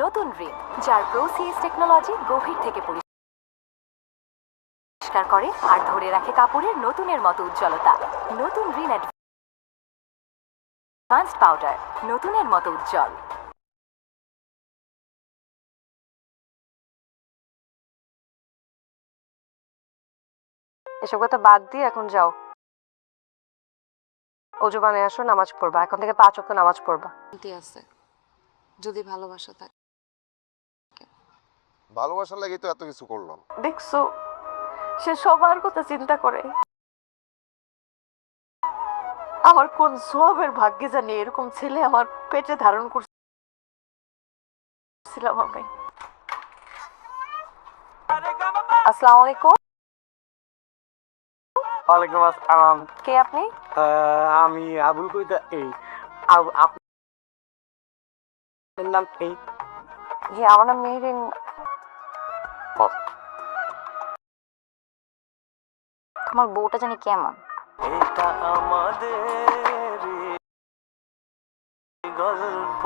নতুন রিন, যার প্রোসিএস টেকনোলজি গভীর থেকে পরিষ্কার করে আর ধরে রাখে কাপড়ের নতুনের মতো উজ্জ্বলতা। নতুন রিন অ্যাডভান্সড পাউডার, নতুনের মতো উজ্জ্বল। এসব কথা বাদ দিয়ে এখন যাও, অজু বানিয়ে আসো, নামাজ পড়বা। এখন থেকে 5 ওয়াক্ত নামাজ পড়বা। আছে যদি ভালোবাসা থাকে। ভালোবাসার লাগি তো এত কিছু করলাম। দেখছো, সে সবার কথা চিন্তা করে। আমার কোন সোয়াবের ভাগ্যে জানি এরকম ছেলে আমার পেটে ধারণ করছিলাম আমি। আসসালামু আলাইকুম। ওয়ালাইকুম আসসালাম। কে আপনি? আমি আবুল কইতা। এই আপনার নাম কি? জি, আমার নাম মেহরিন। তোমার বউটা জানি কেমন? এটা আমাদের গল্প।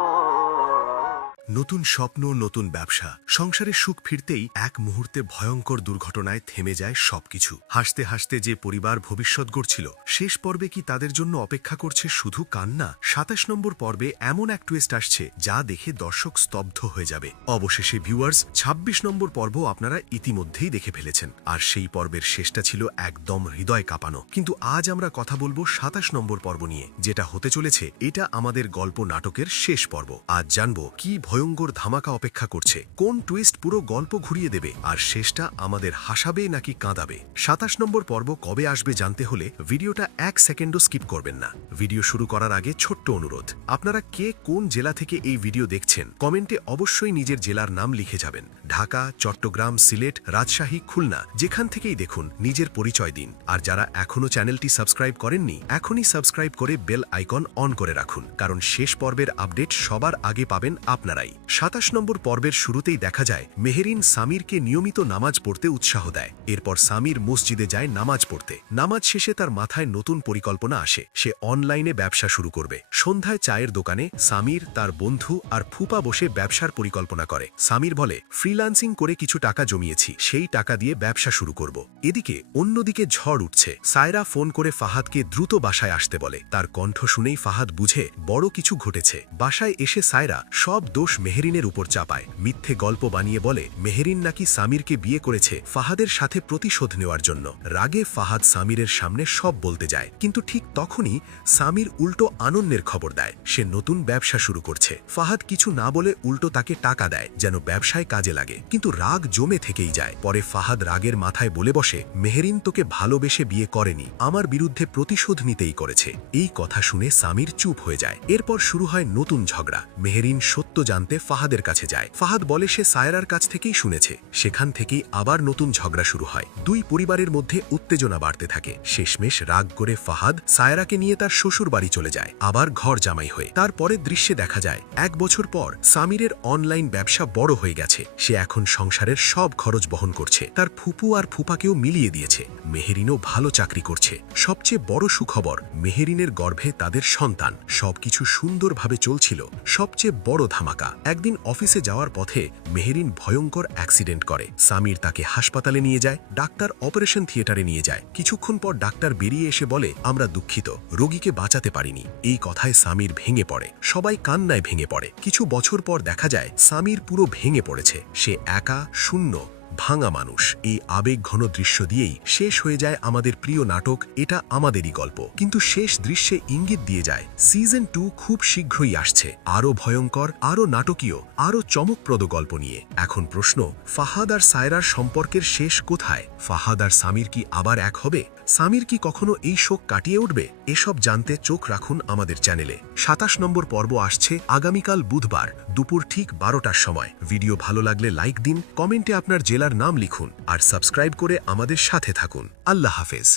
নতুন স্বপ্ন, নতুন ব্যবসা, সংসারে সুখ ফিরতেই এক মুহূর্তে ভয়ঙ্কর দুর্ঘটনায় থেমে যায় সবকিছু। হাসতে হাসতে যে পরিবার ভবিষ্যৎ গড়ছিল, শেষ পর্বে কি তাদের জন্য অপেক্ষা করছে শুধু কান্না? 27 নম্বর পর্বে এমন এক টুইস্ট আসছে যা দেখে দর্শক স্তব্ধ হয়ে যাবে। অবশেষে ভিউয়ার্স, 26 নম্বর পর্ব আপনারা ইতিমধ্যেই দেখে ফেলেছেন, আর সেই পর্বের শেষটা ছিল একদম হৃদয় কাঁপানো। কিন্তু আজ আমরা কথা বলবো 27 নম্বর পর্ব নিয়ে, যেটা হতে চলেছে এটা আমাদের গল্প নাটকের শেষ পর্ব। আজ জানবো কি ভয়ঙ্কর ধামাকা অপেক্ষা করছে, কোন টুইস্ট পুরো গল্প ঘুরিয়ে দেবে, আর শেষটা আমাদের হাসাবে নাকি কাঁদাবে। 27 নম্বর পর্ব কবে আসবে জানতে হলে ভিডিওটা 1 সেকেন্ডও স্কিপ করবেন না। ভিডিও শুরু করার আগে ছোট্ট অনুরোধ, আপনারা কে কোন জেলা থেকে এই ভিডিও দেখছেন কমেন্টে অবশ্যই নিজের জেলার নাম লিখে যাবেন। ঢাকা, চট্টগ্রাম, সিলেট, রাজশাহী, খুলনা, যেখান থেকেই দেখুন নিজের পরিচয় দিন। আর যারা এখনো চ্যানেলটি সাবস্ক্রাইব করেননি, এখনই সাবস্ক্রাইব করে বেল আইকন অন করে রাখুন, কারণ শেষ পর্বের আপডেট সবার আগে পাবেন আপনারাই। 27 নম্বর পর্বের শুরুতেই দেখা যায় মেহেরিন সামিরকে নিয়মিত নামাজ পড়তে উৎসাহ দেয়। এরপর সামির মসজিদে যায় নামাজ পড়তে। নামাজ শেষে তার মাথায় নতুন পরিকল্পনা আসে, সে অনলাইনে ব্যবসা শুরু করবে। সন্ধ্যায় চায়ের দোকানে সামির, তার বন্ধু আর ফুপা বসে ব্যবসার পরিকল্পনা করে। সামির বলে, ফ্রিল্যান্সিং করে কিছু টাকা জমিয়েছি, সেই টাকা দিয়ে ব্যবসা শুরু করব। এদিকে অন্যদিকে ঝড় উঠছে। সায়রা ফোন করে ফাহাদকে দ্রুত বাসায় আসতে বলে। তার কণ্ঠ শুনেই ফাহাদ বুঝে বড় কিছু ঘটেছে। বাসায় এসে সায়রা সব দোষ মেহেরিনের উপর চাপায়। মিথ্যে গল্প বানিয়ে বলে মেহেরিন নাকি সামিরকে বিয়ে করেছে ফাহাদের সাথে প্রতিশোধ নেওয়ার জন্য। রাগে ফাহাদ সামিরের সামনে সব বলতে যায়, কিন্তু ঠিক তখনই সামির উল্টো আনন্দের খবর দেয় সে নতুন ব্যবসা শুরু করছে। ফাহাদ কিছু না বলে উল্টো তাকে টাকা দেয় যেন ব্যবসায় কাজে লাগে, কিন্তু রাগ জমে থেকেই যায়। পরে ফাহাদ রাগের মাথায় বলে বসে, মেহেরিন তোকে ভালোবেসে বিয়ে করেনি, আমার বিরুদ্ধে প্রতিশোধ নিতেই করেছে। এই কথা শুনে সামির চুপ হয়ে যায়। এরপর শুরু হয় নতুন ঝগড়া। মেহেরিন সত্য জানতে ফাহাদের কাছে যায়। ফাহাদ বলে সে সায়রার কাছ থেকেই শুনেছে। সেখান থেকেই আবার নতুন ঝগড়া শুরু হয়। দুই পরিবারের মধ্যে উত্তেজনা বাড়তে থাকে। শেষমেশ রাগ করে ফাহাদ সায়রাকে নিয়ে তার শ্বশুর বাড়ি চলে যায়, আবার ঘর জামাই হয়ে। তারপরের দৃশ্যে দেখা যায় 1 বছর পর সামিরের অনলাইন ব্যবসা বড় হয়ে গেছে। সে এখন সংসারের সব খরচ বহন করছে। তার ফুপু আর ফুপাকেও মিলিয়ে দিয়েছে। মেহেরিনও ভালো চাকরি করছে। সবচেয়ে বড় সুখবর, মেহেরিনের গর্ভে তাদের সন্তান। সবকিছু সুন্দরভাবে চলছিল। সবচেয়ে বড় ধামাকা, একদিন অফিসে যাওয়ার পথে মেহেরিন ভয়ঙ্কর অ্যাক্সিডেন্ট করে। সামির তাকে হাসপাতালে নিয়ে যায়। ডাক্তার অপারেশন থিয়েটারে নিয়ে যায়। কিছুক্ষণ পর ডাক্তার বেরিয়ে এসে বলে, আমরা দুঃখিত, রোগীকে বাঁচাতে পারিনি। এই কথায় সামির ভেঙে পড়ে। সবাই কান্নায় ভেঙে পড়ে। কিছু বছর পর দেখা যায় সামির পুরো ভেঙে পড়েছে। সে একা, শূন্য, ভাঙা মানুষ। এই আবেগঘন দৃশ্য দিয়েই শেষ হয়ে যায় আমাদের প্রিয় নাটক এটা আমাদেরই গল্প। কিন্তু শেষ দৃশ্যে ইঙ্গিত দিয়ে যায় সিজন 2 খুব শীঘ্রই আসছে, আরো ভয়ঙ্কর, আরো নাটকীয়, আরো চমকপ্রদ গল্প নিয়ে। এখন প্রশ্ন, ফাহাদ আর সায়রার সম্পর্কের শেষ কোথায়? ফাহাদ আর সামির কি আবার এক হবে? সামির কি কখনো এই শোক কাটিয়ে উঠবে? এসব জানতে চোখ রাখুন আমাদের চ্যানেলে। 27 নম্বর পর্ব আসছে আগামীকাল বুধবার দুপুর ঠিক 12টার সময়। ভিডিও ভালো লাগলে লাইক দিন, কমেন্টে আপনার জেলার নাম লিখুন, আর সাবস্ক্রাইব করে আমাদের সাথে থাকুন। আল্লাহ হাফেজ।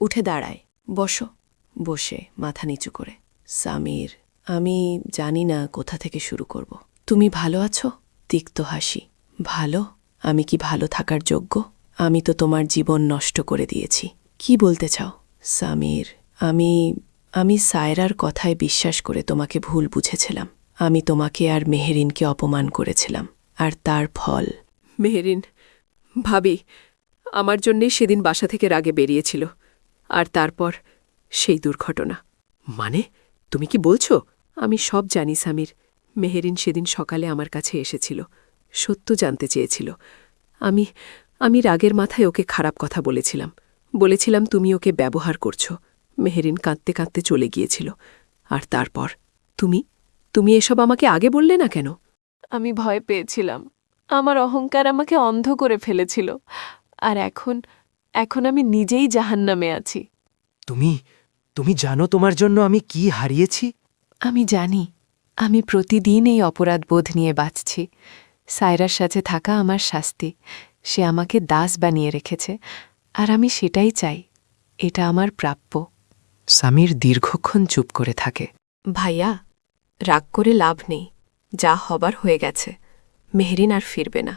উঠে দাঁড়ায়, বসো। বসে মাথা নিচু করে, সামির, আমি জানি না কোথা থেকে শুরু করব। তুমি ভালো আছো? তিক্ত হাসি, ভালো? আমি কি ভালো থাকার যোগ্য? আমি তো তোমার জীবন নষ্ট করে দিয়েছি। কি বলতে চাও? সামির, আমি সায়রার কথায় বিশ্বাস করে তোমাকে ভুল বুঝেছিলাম। আমি তোমাকে আর মেহেরিনকে অপমান করেছিলাম, আর তার ফল। মেহেরিন, ভাবি আমার জন্যেই সেদিন বাসা থেকে রাগে বেরিয়েছিল, আর তারপর সেই দুর্ঘটনা। মানে তুমি কি বলছো? আমি সব জানি সামির। মেহেরিন সেদিন সকালে আমার কাছে এসেছিল, সত্য জানতে চেয়েছিল। আমি রাগের মাথায় ওকে খারাপ কথা বলেছিলাম তুমি ওকে ব্যবহার করছো। মেহেরিন কাঁদতে কাঁদতে চলে গিয়েছিল, আর তারপর তুমি এসব আমাকে আগে বললে না কেন? আমি ভয় পেয়েছিলাম, আমার অহংকার আমাকে অন্ধ করে ফেলেছিল, আর এখন আমি নিজেই জাহান্নামে আছি। তুমি জানো তোমার জন্য আমি কি হারিয়েছি? আমি জানি, আমি প্রতিদিন এই অপরাধবোধ নিয়ে বাঁচছি। সায়রার সাথে থাকা আমার শাস্তি। সে আমাকে দাস বানিয়ে রেখেছে, আর আমি সেটাই চাই। এটা আমার প্রাপ্য। সামির দীর্ঘক্ষণ চুপ করে থাকে। ভাইয়া, রাগ করে লাভ নেই। যা হবার হয়ে গেছে। মেহেরিন আর ফিরবে না।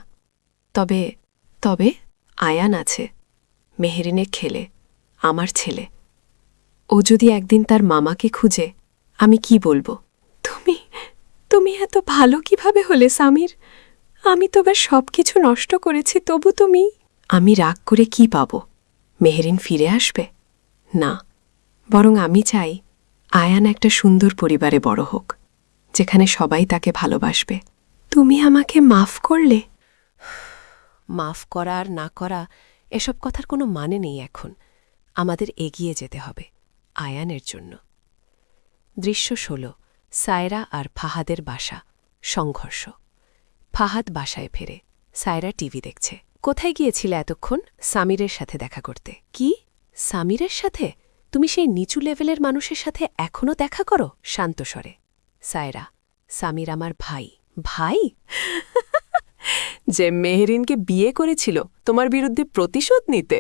তবে আয়ান আছে। মেহেরিনে খেলে, আমার ছেলে। ও যদি একদিন তার মামাকে খুঁজে, আমি কি বলবো? তুমি এত ভালো কিভাবে হলে সামির? আমি তো এবার সব কিছু নষ্ট করেছি, তবু তুমি। আমি রাগ করে কি পাব? মেহেরিন ফিরে আসবে না, বরং আমি চাই আয়ান একটা সুন্দর পরিবারে বড় হোক, যেখানে সবাই তাকে ভালোবাসবে। তুমি আমাকে মাফ করলে? মাফ করা আর না করা এসব কথার কোনো মানে নেই এখন। আমাদের এগিয়ে যেতে হবে আয়ানের জন্য। দৃশ্য ১৬। সায়রা আর ফাহাদের বাসা। সংঘর্ষ। ফাহাদ বাসায় ফেরে। সায়রা টিভি দেখছে। কোথায় গিয়েছিলে এতক্ষণ? সামিরের সাথে দেখা করতে। কি? সামিরের সাথে? তুমি সেই নিচু লেভেলের মানুষের সাথে এখনও দেখা করো? শান্ত স্বরে। সায়রা, সামির আমার ভাই। ভাই? যে মেহেরিনকে বিয়ে করেছিল তোমার বিরুদ্ধে প্রতিশোধ নিতে?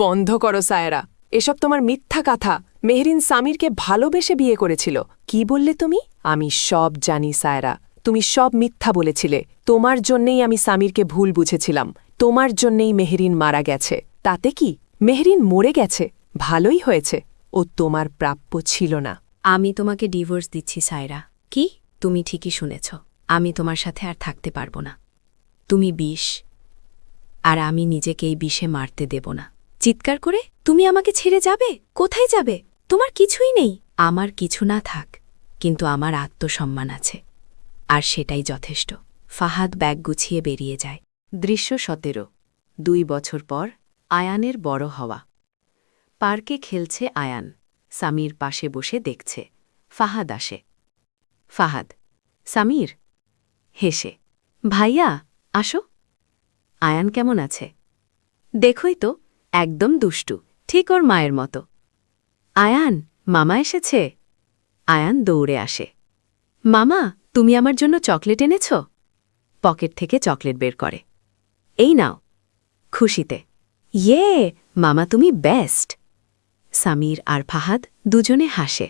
বন্ধ করো সায়রা, এসব তোমার মিথ্যা কথা। মেহেরিন সামিরকে ভালোবেসে বিয়ে করেছিল। কি বললে তুমি? আমি সব জানি সায়রা, তুমি সব মিথ্যা বলেছিলে। তোমার জন্যেই আমি সামিরকে ভুল বুঝেছিলাম। তোমার জন্যেই মেহেরিন মারা গেছে। তাতে কি? মেহেরিন মরে গেছে, ভালোই হয়েছে। ও তোমার প্রাপ্য ছিল না। আমি তোমাকে ডিভোর্স দিচ্ছি সায়রা। কি? তুমি ঠিকই শুনেছ। আমি তোমার সাথে আর থাকতে পারব না। তুমি বিষ, আর আমি নিজেকে এই বিষে মারতে দেব না। চিৎকার করে তুমি আমাকে ছেড়ে যাবে? কোথায় যাবে? তোমার কিছুই নেই। আমার কিছু না থাক, কিন্তু আমার আত্মসম্মান আছে, আর সেটাই যথেষ্ট। ফাহাদ ব্যাগ গুছিয়ে বেরিয়ে যায়। দৃশ্য ১৭। ২ বছর পর আয়ানের বড় হওয়া। পার্কে খেলছে আয়ান। সামির পাশে বসে দেখছে। ফাহাদ আসে। ফাহাদ, সামির। হেসে, ভাইয়া আসো। আয়ান কেমন আছে? দেখোই তো, একদম দুষ্টু, ঠিক ওর মায়ের মতো। আয়ান, মামা এসেছে। আয়ান দৌড়ে আসে। মামা, তুমি আমার জন্য চকলেট এনেছ? পকেট থেকে চকলেট বের করে। এই নাও। খুশিতে, ইয়ে, মামা তুমি বেস্ট। সামির আর ফাহাদ দুজনে হাসে।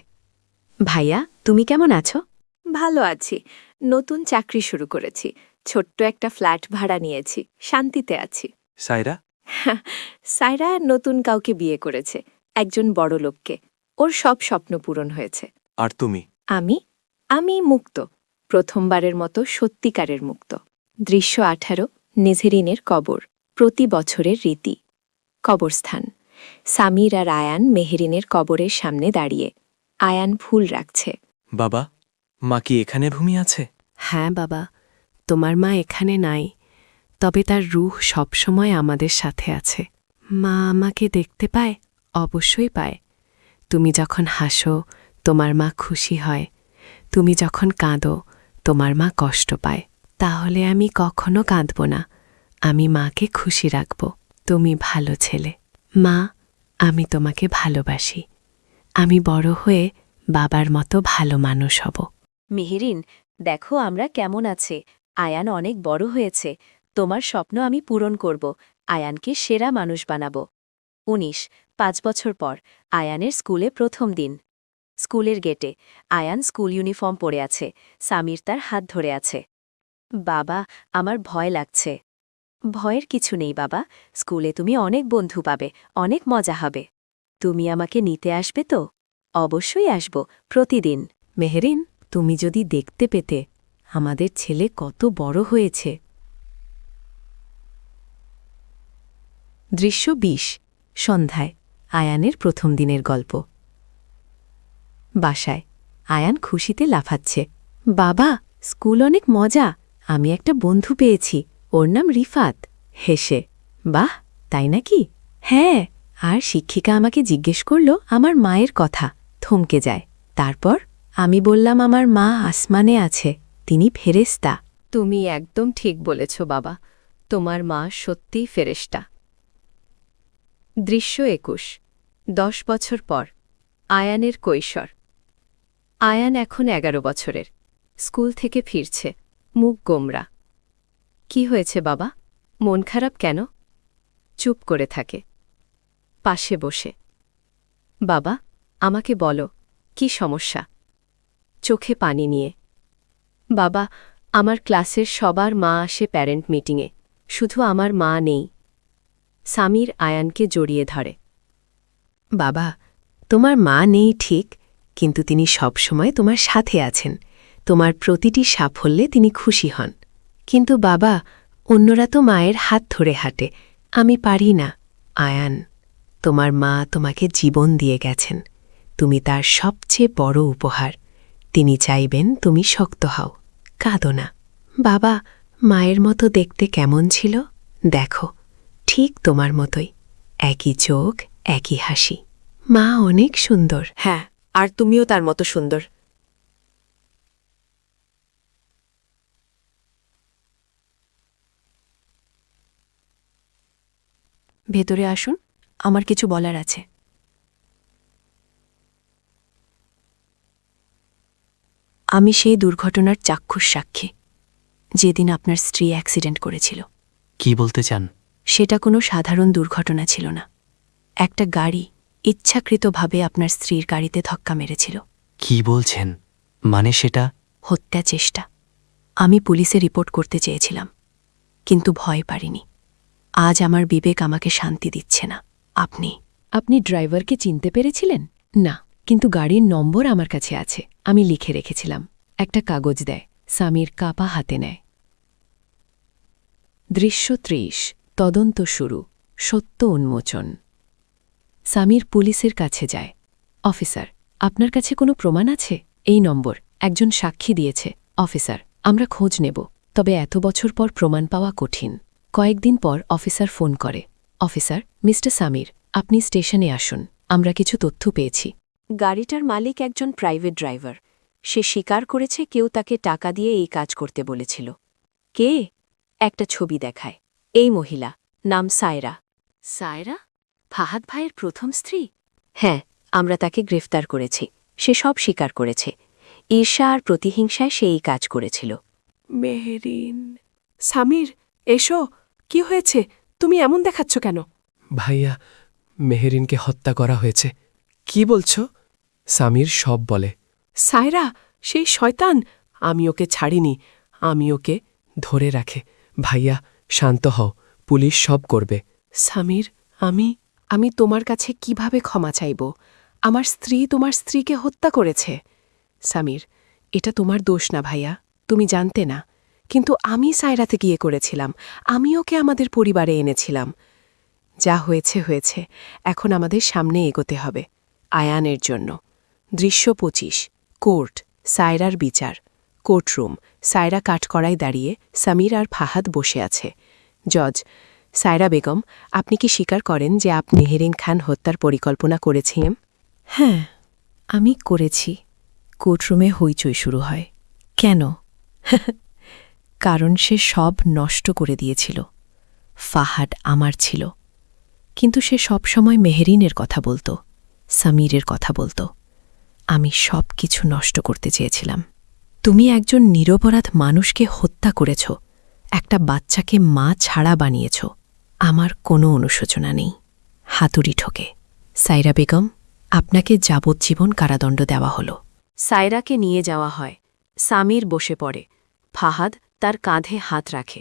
ভাইয়া, তুমি কেমন আছো? ভালো আছি। নতুন চাকরি শুরু করেছি। ছোট্ট একটা ফ্ল্যাট ভাড়া নিয়েছি। শান্তিতে আছি। সায়রা? সায়রা নতুন কাউকে বিয়ে করেছে, একজন বড় লোককে। ওর সব স্বপ্ন পূরণ হয়েছে। আর তুমি? আমি মুক্ত। প্রথমবারের মতো সত্যিকারের মুক্ত। দৃশ্য ১৮। নেঝেরিনের কবর। প্রতি বছরের রীতি। কবরস্থান। সামির আর আয়ান মেহেরিনের কবরের সামনে দাঁড়িয়ে। আয়ান ফুল রাখছে। বাবা, মা কি এখানে ঘুমিয়ে আছে? হ্যাঁ বাবা, তোমার মা এখানে নাই, তবে তার রূহ সবসময় আমাদের সাথে আছে। মা আমাকে দেখতে পায়? অবশ্যই পায়। তুমি যখন হাসো, তোমার মা খুশি হয়। তুমি যখন কাঁদো, তোমার মা কষ্ট পায়। তাহলে আমি কখনো কাঁদব না। আমি মাকে খুশি রাখব। তুমি ভালো ছেলে। মা, আমি তোমাকে ভালোবাসি। আমি বড় হয়ে বাবার মতো ভালো মানুষ হব। মেহেরিন, দেখো আমরা কেমন আছে। আয়ান অনেক বড় হয়েছে। তোমার স্বপ্ন আমি পূরণ করব। আয়ানকে সেরা মানুষ বানাব। ১৯। ৫ বছর পর আয়ানের স্কুলে প্রথম দিন। স্কুলের গেটে আয়ান স্কুল ইউনিফর্ম পরে আছে। সামির তার হাত ধরে আছে। বাবা, আমার ভয় লাগছে। ভয়ের কিছু নেই বাবা, স্কুলে তুমি অনেক বন্ধু পাবে, অনেক মজা হবে। তুমি আমাকে নিতে আসবে তো? অবশ্যই আসব, প্রতিদিন। মেহেরিন, তুমি যদি দেখতে পেতে আমাদের ছেলে কত বড় হয়েছে। দৃশ্য ২০ সন্ধ্যায় আয়ানের প্রথম দিনের গল্প। বাসায় আয়ান খুশিতে লাফাচ্ছে। বাবা, স্কুল অনেক মজা, আমি একটা বন্ধু পেয়েছি, ওর নাম রিফাত। হেসে, বাহ, তাই নাকি? হ্যাঁ। আর শিক্ষিকা আমাকে জিজ্ঞেস করল আমার মায়ের কথা, থমকে যায়। তারপর আমি বললাম আমার মা আসমানে আছে, তিনি ফেরেশতা। তুমি একদম ঠিক বলেছ বাবা, তোমার মা সত্যিই ফেরেশতা। দৃশ্য ২১ ১০ বছর পর আয়ানের কৈশোর। আয়ান এখন ১১ বছরের, স্কুল থেকে ফিরছে, মুখ গোমরা। কি হয়েছে বাবা, মন খারাপ কেন? চুপ করে থাকে। পাশে বসে, বাবা আমাকে বলো, কি সমস্যা? চোখে পানি নিয়ে, বাবা আমার ক্লাসের সবার মা আসে প্যারেন্ট মিটিংয়ে, শুধু আমার মা নেই। সামির আয়ানকে জড়িয়ে ধরে। বাবা, তোমার মা নেই ঠিক, কিন্তু তিনি সবসময় তোমার সাথে আছেন, তোমার প্রতিটি সাফল্যে তিনি খুশি হন। কিন্তু বাবা, অন্যরা তো মায়ের হাত ধরে হাঁটে, আমি পারি না। আয়ান, তোমার মা তোমাকে জীবন দিয়ে গেছেন, তুমি তার সবচেয়ে বড় উপহার, তিনি চাইবেন তুমি শক্ত হও, কাঁদো না। বাবা, মায়ের মতো দেখতে কেমন ছিল? দেখো, ঠিক তোমার মতোই, একই চোখ, একই হাসি। মা অনেক সুন্দর। হ্যাঁ, আর তুমিও তার মতো সুন্দর। ভেতরে আসুন, আমার কিছু বলার আছে। আমি সেই দুর্ঘটনার চাক্ষুষ সাক্ষী, যেদিন আপনার স্ত্রী অ্যাক্সিডেন্ট করেছিল। কি বলতে চান? সেটা কোনো সাধারণ দুর্ঘটনা ছিল না, একটা গাড়ি ইচ্ছাকৃতভাবে আপনার স্ত্রীর গাড়িতে ধাক্কা মেরেছিল। কি বলছেন? মানে সেটা? হত্যা চেষ্টা। আমি পুলিশে রিপোর্ট করতে চেয়েছিলাম, কিন্তু ভয় পারিনি। আজ আমার বিবেক আমাকে শান্তি দিচ্ছে না। আপনি ড্রাইভারকে চিনতে পেরেছিলেন? না, কিন্তু গাড়ির নম্বর আমার কাছে আছে, আমি লিখে রেখেছিলাম। একটা কাগজ দেয়, সামির কাপা হাতে নেয়। দৃশ্য ৩০ তদন্ত শুরু, সত্য উন্মোচন। সামির পুলিশের কাছে যায়। অফিসার, আপনার কাছে কোনো প্রমাণ আছে? এই নম্বর, একজন সাক্ষী দিয়েছে। অফিসার, আমরা খোঁজ নেব, তবে এত বছর পর প্রমাণ পাওয়া কঠিন। কয়েকদিন পর অফিসার ফোন করে। অফিসার, মিস্টার সামির, আপনি স্টেশনে আসুন, আমরা কিছু তথ্য পেয়েছি। গাড়িটার মালিক একজন প্রাইভেট ড্রাইভার, সে স্বীকার করেছে কেউ তাকে টাকা দিয়ে এই কাজ করতে বলেছিল। কে? একটা ছবি দেখায়, এই মহিলা, নাম সায়রা। সায়রা? ফাহাদ ভাইয়ের প্রথম স্ত্রী? হ্যাঁ, আমরা তাকে গ্রেফতার করেছি, সে সব স্বীকার করেছে। ঈর্ষা আর প্রতিহিংসায় সে এই কাজ করেছিল। মেহেরিন। সামির, এসো, কি হয়েছে? তুমি এমন দেখাচ্ছ কেন? ভাইয়া, মেহেরিনকে হত্যা করা হয়েছে। কি বলছ? সামির সব বলে। সায়রা, সেই শয়তান, আমি ওকে ছাড়িনি, আমি ওকে। ধরে রাখে। ভাইয়া, শান্ত হও, পুলিশ সব করবে। সামির, আমি তোমার কাছে কিভাবে ক্ষমা চাইব? আমার স্ত্রী তোমার স্ত্রীকে হত্যা করেছে। সামির, এটা তোমার দোষ না ভাইয়া, তুমি জানতে না, কিন্তু আমি সায়রাতে গিয়ে করেছিলাম, আমি ওকে আমাদের পরিবারে এনেছিলাম। যা হয়েছে হয়েছে, এখন আমাদের সামনে এগোতে হবে, আয়ানের জন্য। দৃশ্য ২৫ কোর্ট, সায়রার বিচার। কোর্টরুম, সায়রা কাঠকড়ায় দাঁড়িয়ে, সামির আর ফাহাদ বসে আছে। জজ, সায়রা বেগম, আপনি কি স্বীকার করেন যে আপনি মেহেরিন খান হত্যার পরিকল্পনা করেছিলেন? হ্যাঁ, আমি করেছি। কোর্টরুমে হইচই শুরু হয়। কেন? কারণ সে সব নষ্ট করে দিয়েছিল। ফাহাদ আমার ছিল, কিন্তু সে সবসময় মেহেরিনের কথা বলত, সামিরের কথা বলত। আমি সব কিছু নষ্ট করতে চেয়েছিলাম। তুমি একজন নিরপরাধ মানুষকে হত্যা করেছ, একটা বাচ্চাকে মা ছাড়া বানিয়েছ। আমার কোনো অনুশোচনা নেই। হাতুড়ি ঠোকে। সায়রা বেগম, আপনাকে যাবজ্জীবন কারাদণ্ড দেওয়া হল। সায়রাকে নিয়ে যাওয়া হয়। সামির বসে পড়ে, ফাহাদ তার কাঁধে হাত রাখে।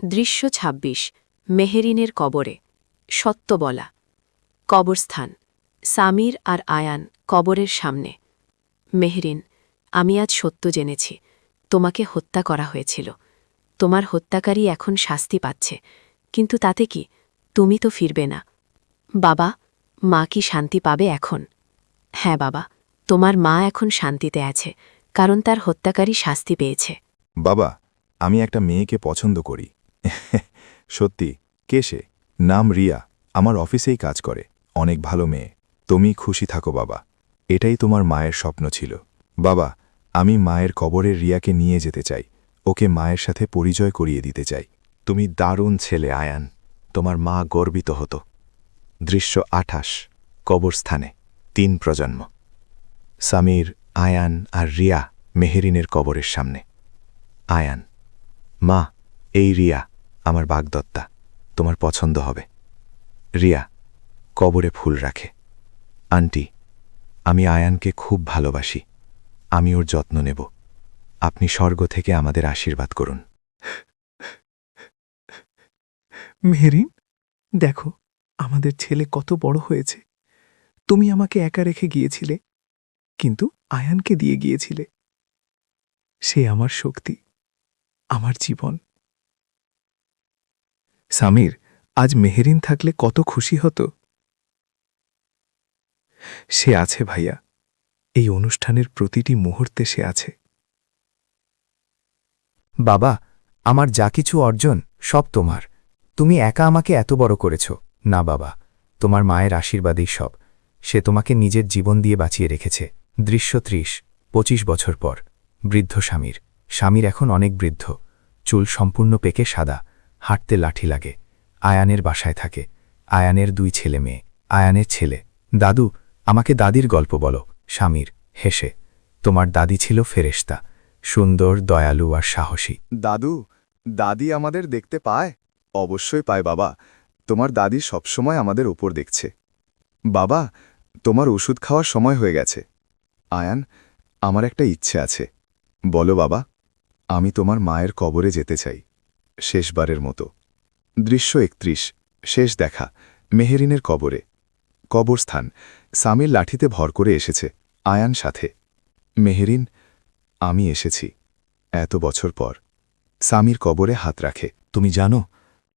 দৃশ্য ২৬ মেহেরিনের কবরে। সত্য বলা। কবরস্থান, সামির আর আয়ান কবরের সামনে। মেহরিন, আমি আজ সত্য জেনেছি, তোমাকে হত্যা করা হয়েছিল। তোমার হত্যাকারী এখন শাস্তি পাচ্ছে, কিন্তু তাতে কি? তুমি তো ফিরবে না। বাবা, মা কি শান্তি পাবে এখন? হ্যাঁ বাবা, তোমার মা এখন শান্তিতে আছে, কারণ তার হত্যাকারী শাস্তি পেয়েছে। বাবা, আমি একটা মেয়েকে পছন্দ করি। সত্যি, কে সে? নাম রিয়া, আমার অফিসেই কাজ করে। অনেক ভালো মেয়ে। তুমি খুশি থাকো বাবা, এটাই তোমার মায়ের স্বপ্ন ছিল। বাবা, আমি মায়ের কবরে রিয়াকে নিয়ে যেতে চাই, ওকে মায়ের সাথে পরিচয় করিয়ে দিতে চাই। তুমি দারুণ ছেলে আয়ান, তোমার মা গর্বিত হতো। দৃশ্য ২৮, কবরস্থানে ৩ প্রজন্ম। সামির, আয়ান আর রিয়া মেহেরিনের কবরের সামনে। আয়ান: মা, এই রিয়া আমার বাগদত্তা, তোমার পছন্দ হবে। রিয়া কবরে ফুল রাখে: আন্টি, আমি আয়ানকে খুব ভালোবাসি, আমি ওর যত্ন নেব, আপনি স্বর্গ থেকে আমাদের আশীর্বাদ করুন। মেহেরিন, দেখো আমাদের ছেলে কত বড় হয়েছে। তুমি আমাকে একা রেখে গিয়েছিলে, কিন্তু আয়ানকে দিয়ে গিয়েছিলে। সে আমার শক্তি, আমার জীবন। সামির, আজ মেহেরিন থাকলে কত খুশি হতো। সে আছে ভাইয়া, এই অনুষ্ঠানের প্রতিটি মুহূর্তে সে আছে। বাবা, আমার যা কিছু অর্জন সব তোমার। তুমি একা আমাকে এত বড় করেছ। না বাবা, তোমার মায়ের আশীর্বাদেই সব। সে তোমাকে নিজের জীবন দিয়ে বাঁচিয়ে রেখেছে। দৃশ্য ৩০, ২৫ বছর পর। বৃদ্ধ স্বামীর। স্বামীর এখন অনেক বৃদ্ধ, চুল সম্পূর্ণ পেকে সাদা, হাঁটতে লাঠি লাগে। আয়ানের বাসায় থাকে। আয়ানের ২ ছেলে মেয়ে। আয়ানের ছেলে: দাদু, আমাকে দাদির গল্প বলো। স্বামীর হেসে: তোমার দাদি ছিল ফেরেশতা, সুন্দর, দয়ালু আর সাহসী। দাদু, দাদি আমাদের দেখতে পায়? অবশ্যই পায় বাবা, তোমার দাদি সবসময় আমাদের ওপর দেখছে। বাবা, তোমার ওষুধ খাওয়ার সময় হয়ে গেছে। আয়ান, আমার একটা ইচ্ছে আছে। বলো বাবা। আমি তোমার মায়ের কবরে যেতে চাই, শেষবারের মতো। দৃশ্য ৩১, শেষ দেখা, মেহেরিনের কবরে। কবরস্থান, সামির লাঠিতে ভর করে এসেছে, আয়ান সাথে। মেহেরিন, আমি এসেছি এত বছর পর। সামির কবরে হাত রাখে: তুমি জানো,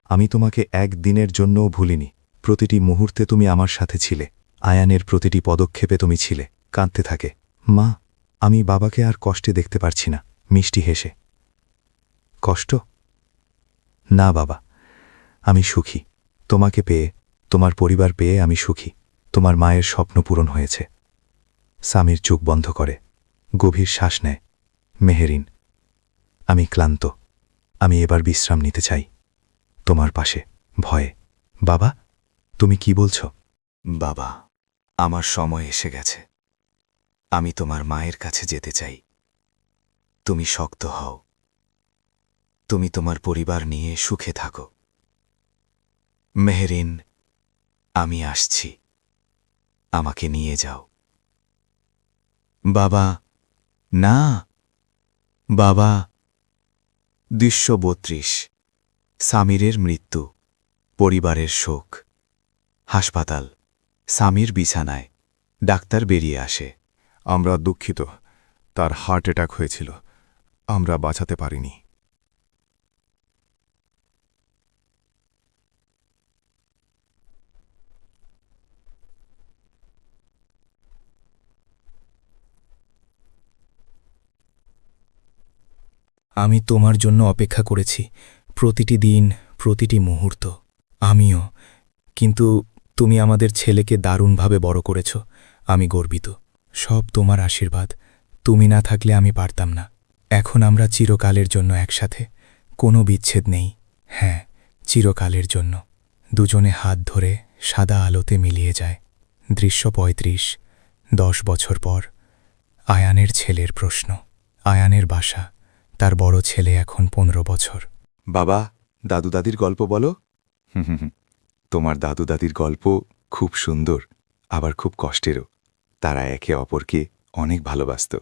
আমি তোমাকে একদিনের জন্যও ভুলিনি। প্রতিটি মুহূর্তে তুমি আমার সাথে ছিলে। আয়ানের প্রতিটি পদক্ষেপে তুমি ছিলে। কাঁদতে থাকে: মা, আমি বাবাকে আর কষ্টে দেখতে পারছি না। মিষ্টি হেসে: কষ্ট? না বাবা, আমি সুখী। তোমাকে পেয়ে, তোমার পরিবার পেয়ে আমি সুখী। তোমার মায়ের স্বপ্ন পূরণ হয়েছে। সামির চোখ বন্ধ করে, গভীর শ্বাস নেয়। মেহেরিন, আমি ক্লান্ত, আমি এবার বিশ্রাম নিতে চাই, তোমার পাশে, ভয়ে। বাবা, তুমি কি বলছ? বাবা, আমার সময় এসে গেছে। আমি তোমার মায়ের কাছে যেতে চাই। তুমি শক্ত হও, তুমি তোমার পরিবার নিয়ে সুখে থাকো। মেহেরিন, আমি আসছি, আমাকে নিয়ে যাও। বাবা, না বাবা। দৃশ্য ৩২, সামিরের মৃত্যু, পরিবারের শোক। হাসপাতাল, সামির বিছানায়, ডাক্তার বেরিয়ে আসে: আমরা দুঃখিত, তার হার্ট অ্যাটাক হয়েছিল, আমরা বাঁচাতে পারিনি। আমি তোমার জন্য অপেক্ষা করেছি, প্রতিটি দিন, প্রতিটি মুহূর্ত। আমিও। কিন্তু তুমি আমাদের ছেলেকে দারুণভাবে বড় করেছ। আমি গর্বিত। সব তোমার আশীর্বাদ। তুমি না থাকলে আমি পারতাম না। এখন আমরা চিরকালের জন্য একসাথে, কোনো বিচ্ছেদ নেই। হ্যাঁ, চিরকালের জন্য। দুজনে হাত ধরে সাদা আলোতে মিলিয়ে যায়। দৃশ্য ৩৫, ১০ বছর পর। আয়ানের ছেলের প্রশ্ন। আয়ানের বাসা, তার বড় ছেলে এখন ১৫ বছর। বাবা, দাদু দাদির গল্প বলো। তোমার দাদু দাদির গল্প খুব সুন্দর, আবার খুব কষ্টেরও। তারা একে অপরকে অনেক ভালোবাসত।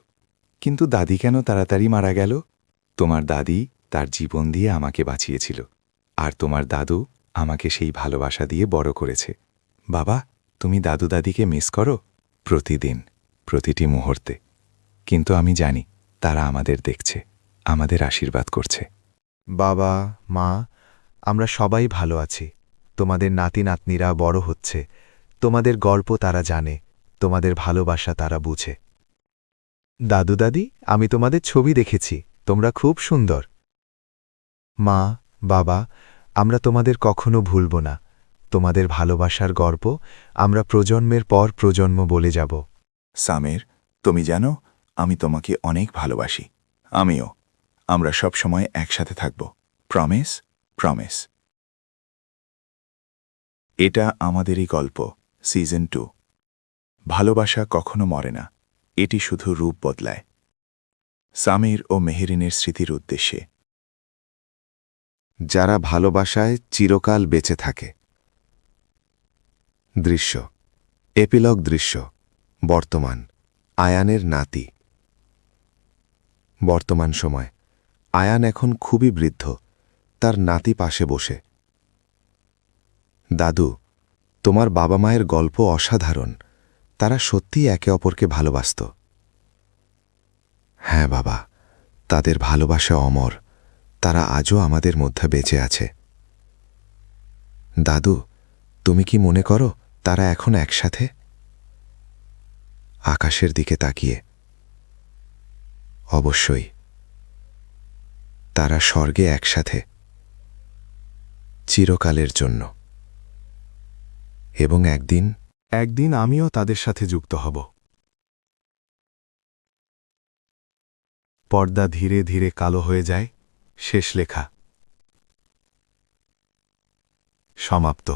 কিন্তু দাদি কেন তাড়াতাড়ি মারা গেল? তোমার দাদি তার জীবন দিয়ে আমাকে বাঁচিয়েছিল, আর তোমার দাদু আমাকে সেই ভালোবাসা দিয়ে বড় করেছে। বাবা, তুমি দাদু দাদিকে মিস করো? প্রতিদিন, প্রতিটি মুহূর্তে। কিন্তু আমি জানি তারা আমাদের দেখছে, আমাদের আশীর্বাদ করছে। বাবা, মা, আমরা সবাই ভালো আছি। তোমাদের নাতি নাতনিরা বড় হচ্ছে, তোমাদের গল্প তারা জানে, তোমাদের ভালোবাসা তারা বুঝে। দাদু দাদি, আমি তোমাদের ছবি দেখেছি, তোমরা খুব সুন্দর। মা, বাবা, আমরা তোমাদের কখনো ভুলব না। তোমাদের ভালোবাসার গল্প আমরা প্রজন্মের পর প্রজন্ম বলে যাব। সামির, তুমি জানো আমি তোমাকে অনেক ভালোবাসি। আমিও। আমরা সব সময় একসাথে থাকব। প্রমিস? প্রমিস। এটা আমাদেরই গল্প, সিজন 2। ভালোবাসা কখনো মরে না, এটি শুধু রূপ বদলায়। সামির ও মেহেরিনের স্মৃতির উদ্দেশ্যে। যারা ভালোবাসায় চিরকাল বেঁচে থাকে। দৃশ্য, এপিলগ দৃশ্য। বর্তমান, আয়ানের নাতি। বর্তমান সময়, আয়ান এখন খুবই বৃদ্ধ, তার নাতি পাশে বসে। দাদু, তোমার বাবা মায়ের গল্প অসাধারণ, তারা সত্যিই একে অপরকে ভালোবাসত। হ্যাঁ বাবা, তাদের ভালোবাসা অমর, তারা আজও আমাদের মধ্যে বেঁচে আছে। দাদু, তুমি কি মনে করো তারা এখন একসাথে? আকাশের দিকে তাকিয়ে। অবশ্যই, তারা স্বর্গে একসাথে, চিরকালের জন্য। এবং একদিন আমিও তাদের সাথে যুক্ত হব। পর্দা ধীরে ধীরে কালো হয়ে যায়। শেষ লেখা সমাপ্ত।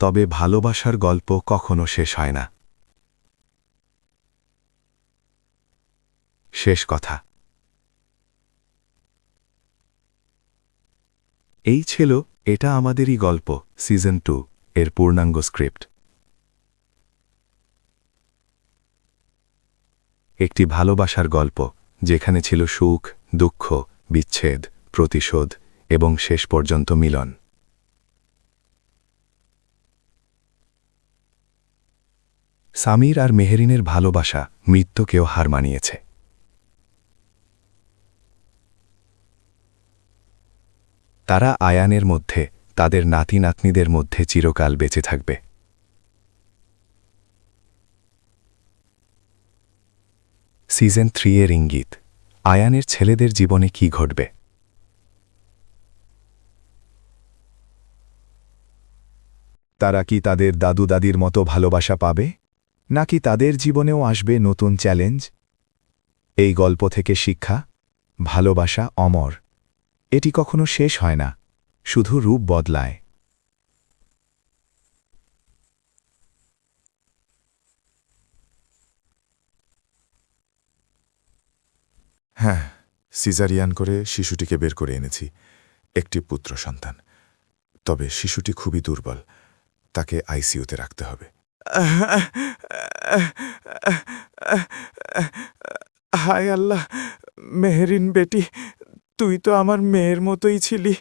তবে ভালোবাসার গল্প কখনো শেষ হয় না। শেষ কথা। এই ছিল এটা আমাদেরই গল্প সিজন 2 এর পূর্ণাঙ্গ স্ক্রিপ্ট। একটি ভালোবাসার গল্প যেখানে ছিল সুখ, দুঃখ, বিচ্ছেদ, প্রতিশোধ এবং শেষ পর্যন্ত মিলন। সামির আর মেহেরিনের ভালোবাসা মৃত্যুকেও হার মানিয়েছে। তারা আয়ানের মধ্যে, তাদের নাতি নাতনিদের মধ্যে চিরকাল বেঁচে থাকবে। সিজন 3 এর ইঙ্গিত, আয়ানের ছেলেদের জীবনে কি ঘটবে? তারা কি তাদের দাদু দাদির মতো ভালোবাসা পাবে, নাকি তাদের জীবনেও আসবে নতুন চ্যালেঞ্জ? এই গল্প থেকে শিক্ষা, ভালোবাসা অমর, এটি কখনো শেষ হয় না, শুধু রূপ বদলায়। হ্যাঁ, সিজারিয়ান করে শিশুটিকে বের করে এনেছি, একটি পুত্র সন্তান। তবে শিশুটি খুবই দুর্বল, তাকে আইসিইউতে রাখতে হবে। হায় আল্লাহ, মেহেরিন বেটি, তুই তো আমার মেয়ের মতোই ছিলি।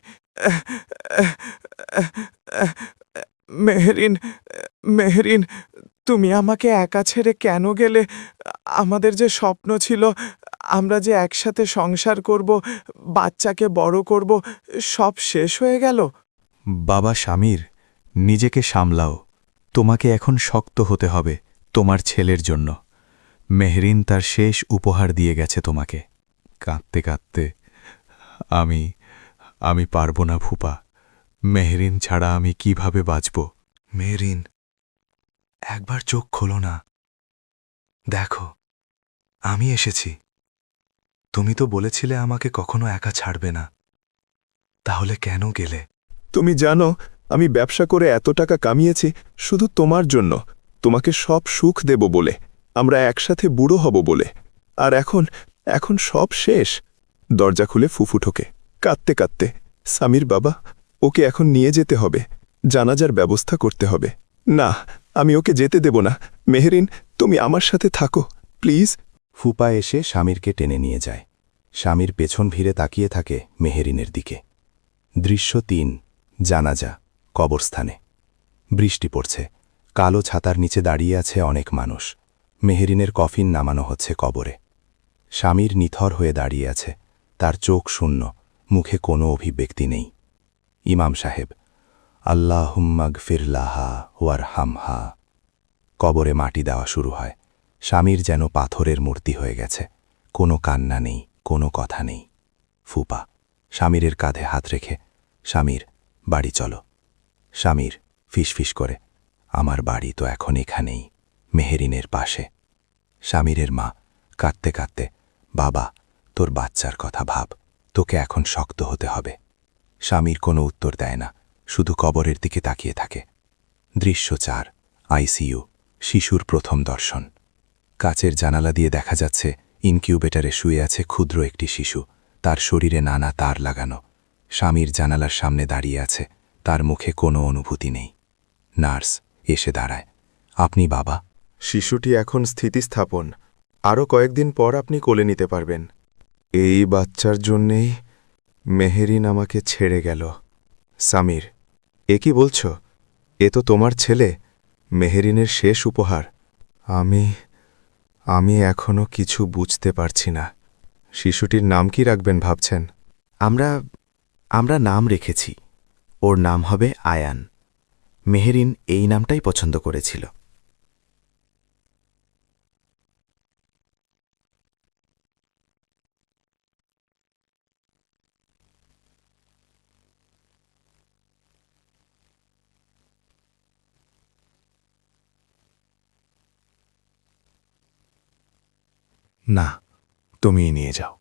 মেহেরিন, মেহেরিন, তুমি আমাকে একা ছেড়ে কেন গেলে? আমাদের যে স্বপ্ন ছিল, আমরা যে একসাথে সংসার করব, বাচ্চাকে বড় করব, সব শেষ হয়ে গেল। বাবা স্বামীর, নিজেকে সামলাও, তোমাকে এখন শক্ত হতে হবে তোমার ছেলের জন্য। মেহরিন তার শেষ উপহার দিয়ে গেছে তোমাকে। কাঁদতে কাঁদতে, আমি পারব না ফুপা, মেহরিন ছাড়া আমি কিভাবে বাঁচব? মেহরিন, একবার চোখ খোলো না, দেখো আমি এসেছি। তুমি তো বলেছিলে আমাকে কখনো একা ছাড়বে না, তাহলে কেন গেলে? তুমি জানো আমি ব্যবসা করে এত টাকা কামিয়েছি শুধু তোমার জন্য, তোমাকে সব সুখ দেব বলে, আমরা একসাথে বুড়ো হব বলে। আর এখন সব শেষ। দরজা খুলে ফুফু ঠোকে, কাঁদতে কাঁদতে, সামির বাবা, ওকে এখন নিয়ে যেতে হবে, জানাজার ব্যবস্থা করতে হবে। না, আমি ওকে যেতে দেব না। মেহরিন, তুমি আমার সাথে থাকো প্লিজ। ফুপা এসে স্বামীরকে টেনে নিয়ে যায়। স্বামীর পেছন ভিড়ে তাকিয়ে থাকে মেহেরিনের দিকে। দৃশ্য 3, জানাজা, কবরস্থানে। বৃষ্টি পড়ছে, কালো ছাতার নিচে দাঁড়িয়ে আছে অনেক মানুষ। মেহেরিনের কফিন নামানো হচ্ছে কবরে। স্বামীর নিথর হয়ে দাঁড়িয়ে আছে, তার চোখ শূন্য, মুখে কোনো অভিব্যক্তি নেই। ইমাম সাহেব, আল্লাহুম্মাগফির লাহা ওয়ারহামহা। কবরে মাটি দেওয়া শুরু হয়। স্বামীর যেন পাথরের মূর্তি হয়ে গেছে, কোনো কান্না নেই, কোনো কথা নেই। ফুপা স্বামীরের কাঁধে হাত রেখে, স্বামীর, বাড়ি চলো। স্বামীর ফিসফিস করে, আমার বাড়ি তো এখন এখানেই, মেহেরিনের পাশে। স্বামীরের মা কাঁদতে কাঁদতে, বাবা তোর বাচ্চার কথা ভাব, তোকে এখন শক্ত হতে হবে। স্বামীর কোনো উত্তর দেয় না, শুধু কবরের দিকে তাকিয়ে থাকে। দৃশ্য 4, আইসিইউ, শিশুর প্রথম দর্শন। কাচের জানালা দিয়ে দেখা যাচ্ছে ইনকিউবেটরে শুয়ে আছে ক্ষুদ্র একটি শিশু, তার শরীরে নানা তার লাগানো। স্বামীর জানালার সামনে দাঁড়িয়ে আছে, তার মুখে কোনো অনুভূতি নেই। নার্স এসে দাঁড়ায়, আপনি বাবা? শিশুটি এখন স্থিতিস্থাপন, আরও কয়েকদিন পর আপনি কোলে নিতে পারবেন। এই বাচ্চার জন্যেই মেহেরিন আমাকে ছেড়ে গেল। সামির, এ কি বলছ? এ তো তোমার ছেলে, মেহেরিনের শেষ উপহার। আমি এখনো কিছু বুঝতে পারছি না। শিশুটির নাম কি রাখবেন ভাবছেন? আমরা নাম রেখেছি, ওর নাম হবে আয়ান। মেহেরিন এই নামটাই পছন্দ করেছিল। না, তুমিই নিয়ে যাও।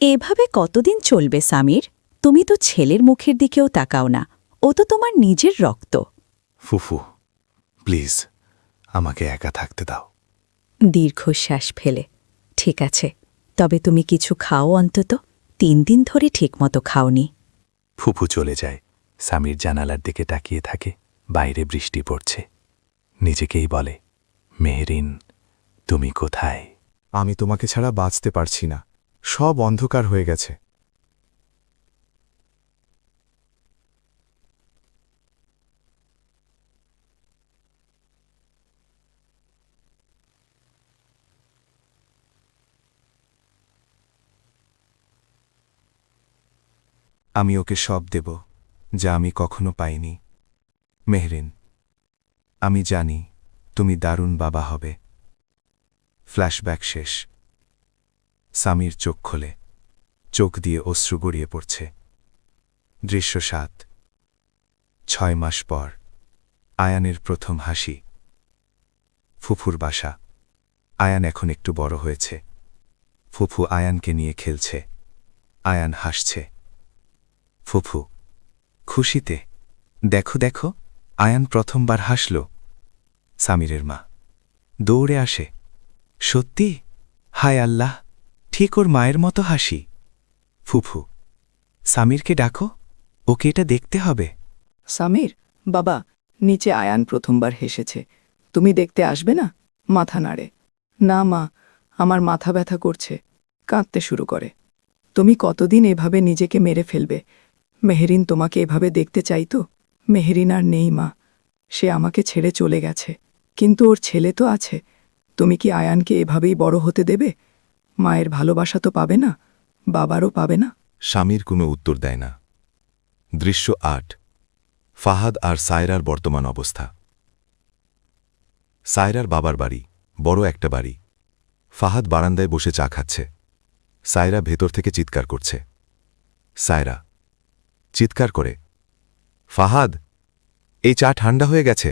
এভাবে কতদিন চলবে সামির? তুমি তো ছেলের মুখের দিকেও তাকাও না, ও তো তোমার নিজের রক্ত। ফুফু, প্লিজ আমাকে একা থাকতে দাও। দীর্ঘশ্বাস ফেলে, ঠিক আছে, তবে তুমি কিছু খাও অন্তত। 3 দিন ধরে ঠিকমতো খাওনি। ফুফু চলে যায়। স্বামীর জানালার দিকে তাকিয়ে থাকে, বাইরে বৃষ্টি পড়ছে। নিজেকেই বলে, মেহেরিন তুমি কোথায়? আমি তোমাকে ছাড়া বাঁচতে পারছি না, সব অন্ধকার হয়ে গেছে। আমি ওকে সব দেব, যা আমি কখনো পাইনি। মেহরিন, আমি জানি তুমি দারুণ বাবা হবে। ফ্ল্যাশব্যাক শেষ। সামির চোখ খোলে, চোখ দিয়ে অশ্রু গড়িয়ে পড়ছে। দৃশ্য 7, 6 মাস পর। আয়ানের প্রথম হাসি। ফুফুর বাসা। আয়ান এখন একটু বড় হয়েছে। ফুফু আয়ানকে নিয়ে খেলছে। আয়ান হাসছে। ফুফু খুশিতে, দেখো দেখো, আয়ান প্রথমবার হাসল। সামিরের মা দৌড়ে আসে, সত্যি? হায় আল্লাহ, ঠিক ওর মায়ের মতো হাসি। ফুফু, সামিরকে ডাকো, ওকে এটা দেখতে হবে। সামির, বাবা, নিচে আয়ান প্রথমবার হেসেছে, তুমি দেখতে আসবে না? মাথা নাড়ে। না মা, আমার মাথা ব্যথা করছে। কাঁদতে শুরু করে। তুমি কতদিন এভাবে নিজেকে মেরে ফেলবে? মেহেরিন তোমাকে এভাবে দেখতে চাইতো? মেহেরিন আর নেই মা, সে আমাকে ছেড়ে চলে গেছে, কিন্তু ওর ছেলে তো আছে। তুমি কি আয়ানকে এভাবেই বড় হতে দেবে? মায়ের ভালোবাসা তো পাবে না, বাবারও পাবে না। স্বামীর কোনো উত্তর দেয় না। দৃশ্য 8, ফাহাদ আর সায়রার বর্তমান অবস্থা। সায়রার বাবার বাড়ি, বড় একটা বাড়ি। ফাহাদ বারান্দায় বসে চা খাচ্ছে। সায়রা ভেতর থেকে চিৎকার করছে। সায়রা চিৎকার করে, ফাহাদ, এই চা ঠান্ডা হয়ে গেছে,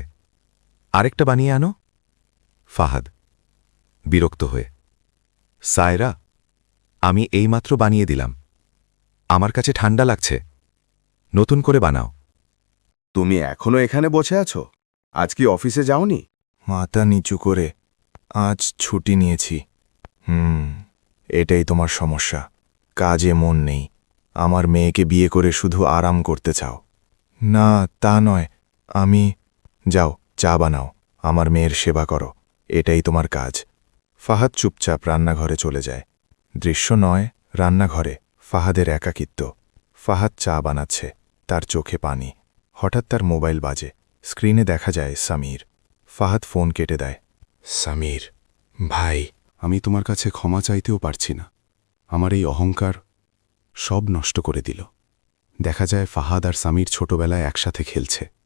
আরেকটা বানিয়ে আনো। ফাহাদ বিরক্ত হয়ে, সায়রা, আমি এইমাত্র বানিয়ে দিলাম, আমার কাছে ঠান্ডা লাগছে, নতুন করে বানাও। তুমি এখনো এখানে বসে আছো? আজ কি অফিসে যাওনি? মাথা নিচু করে, আজ ছুটি নিয়েছি। এটাই তোমার সমস্যা, কাজে মন নেই। আমার মেয়েকে বিয়ে করে শুধু আরাম করতে চাও। না, তা নয়, যাও চা বানাও, আমার মেয়ের সেবা করো, এটাই তোমার কাজ। ফাহাদ চুপচাপ রান্নাঘরে চলে যায়। দৃশ্য 9, রান্নাঘরে। ফাহাদের একাকিত্ব। ফাহাদ চা বানাচ্ছে, তার চোখে পানি। হঠাৎ তার মোবাইল বাজে। স্ক্রিনে দেখা যায় সামির। ফাহাদ ফোন কেটে দেয়। সামির, ভাই, আমি তোমার কাছে ক্ষমা চাইতেও পারছি না। আমার এই অহংকার সব নষ্ট করে দিল। দেখা যায় ফাহাদ আর সামির ছোটবেলায় একসাথে খেলছে।